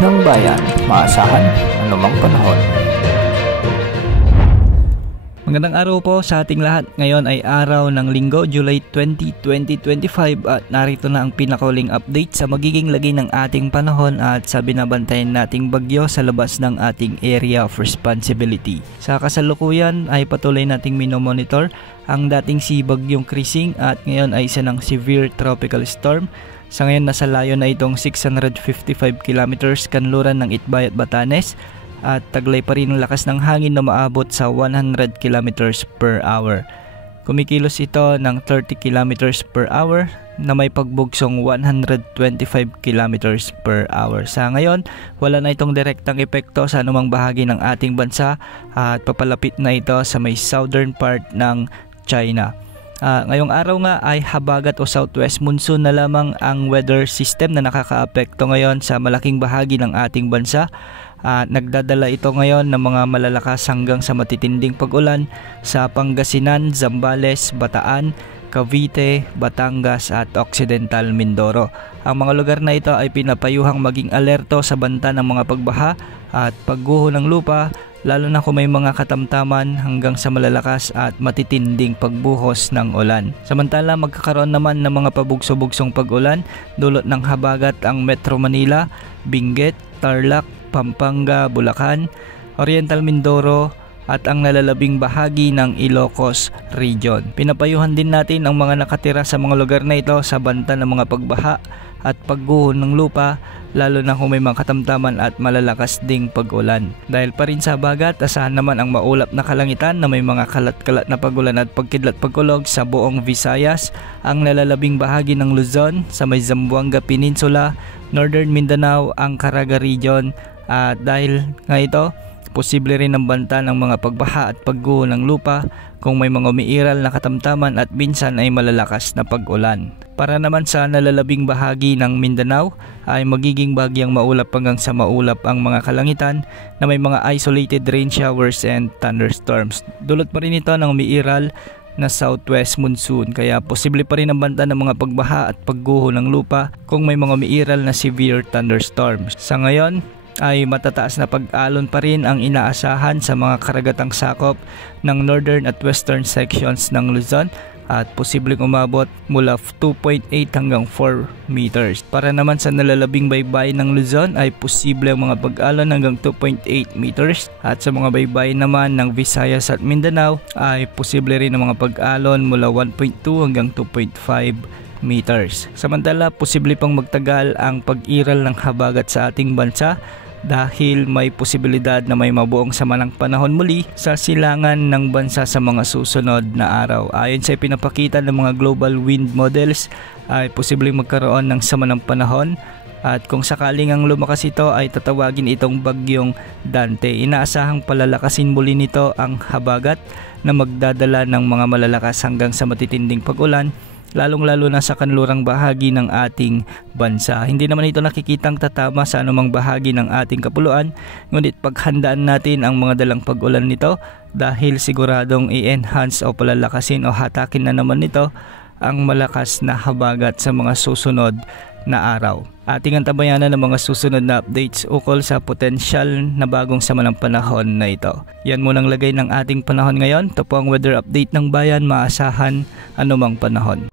ng bayan, maasahan anumang panahon. Magandang araw po sa ating lahat. Ngayon ay araw ng Linggo, July 20, 2025 at narito na ang pinakauling update sa magiging lagay ng ating panahon at sa binabantayan nating bagyo sa labas ng ating area of responsibility. Sa kasalukuyan ay patuloy nating minomonitor ang dating si Bagyong Krising at ngayon ay isa ng severe tropical storm. Sa ngayon nasa layo na itong 655 kilometers kanluran ng Itbay at Batanes. At taglay pa rin ang lakas ng hangin na maabot sa 100 km per hour. Kumikilos ito ng 30 km per hour na may pagbugsong 125 km per hour. Sa ngayon, wala na itong direktang epekto sa anumang bahagi ng ating bansa at papalapit na ito sa may southern part ng China. Ngayong araw nga ay habagat o southwest monsoon na lamang ang weather system na nakakaapekto ngayon sa malaking bahagi ng ating bansa. Nagdadala ito ngayon ng mga malalakas hanggang sa matitinding pag-ulan sa Pangasinan, Zambales, Bataan, Cavite, Batangas at Occidental Mindoro. Ang mga lugar na ito ay pinapayuhang maging alerto sa banta ng mga pagbaha at pagguho ng lupa, lalo na kung may mga katamtaman hanggang sa malalakas at matitinding pagbuhos ng ulan. Samantala, magkakaroon naman ng mga pabugso-bugsong pag-ulan dulot ng habagat ang Metro Manila, Benguet, Tarlac, Pampanga, Bulacan, Oriental Mindoro at ang nalalabing bahagi ng Ilocos Region. Pinapayuhan din natin ang mga nakatira sa mga lugar na ito sa banta ng mga pagbaha at pagguho ng lupa, lalo na kung may mga katamtaman at malalakas ding pag-ulan. Dahil pa rin sa habagat, asahan naman ang maulap na kalangitan na may mga kalat-kalat na pag-ulan at pagkidlat-pagkulog sa buong Visayas, ang nalalabing bahagi ng Luzon, sa may Zamboanga Peninsula, Northern Mindanao, ang Caraga Region. At dahil nga ito, posible rin ang banta ng mga pagbaha at pagguho ng lupa kung may mga umiiral na katamtaman at minsan ay malalakas na pag-ulan. Para naman sa nalalabing bahagi ng Mindanao ay magiging bagyang maulap hanggang sa maulap ang mga kalangitan na may mga isolated rain showers and thunderstorms. Dulot pa rin ito ng umiiral na southwest monsoon, kaya posible pa rin ang banta ng mga pagbaha at pagguho ng lupa kung may mga umiiral na severe thunderstorms. Sa ngayon ay matataas na pag-alon pa rin ang inaasahan sa mga karagatang sakop ng northern at western sections ng Luzon at posibleng umabot mula 2.8 hanggang 4 meters. Para naman sa nalalabing baybay ng Luzon ay posible ang mga pag-alon hanggang 2.8 meters at sa mga baybay naman ng Visayas at Mindanao ay posible rin ang mga pag-alon mula 1.2 hanggang 2.5 meters. Samantala, posible pang magtagal ang pag-iral ng habagat sa ating bansa dahil may posibilidad na may mabuong sama ng panahon muli sa silangan ng bansa sa mga susunod na araw. Ayon sa pinapakita ng mga global wind models ay posibleng magkaroon ng sama ng panahon at kung sakaling ang lumakas ito ay tatawagin itong Bagyong Dante. Inaasahang palalakasin muli nito ang habagat na magdadala ng mga malalakas hanggang sa matitinding pag-ulan, lalong-lalo na sa kanlurang bahagi ng ating bansa. Hindi naman ito nakikitang tatama sa anumang bahagi ng ating kapuluan, ngunit paghandaan natin ang mga dalang pag-ulan nito dahil siguradong i-enhance o palalakasin o hatakin na naman nito ang malakas na habagat sa mga susunod na araw. Ating antabayanan ng mga susunod na updates ukol sa potensyal na bagong sama ng panahon na ito. Yan munang lagay ng ating panahon ngayon. Ito po ang weather update ng bayan, maasahan anumang panahon.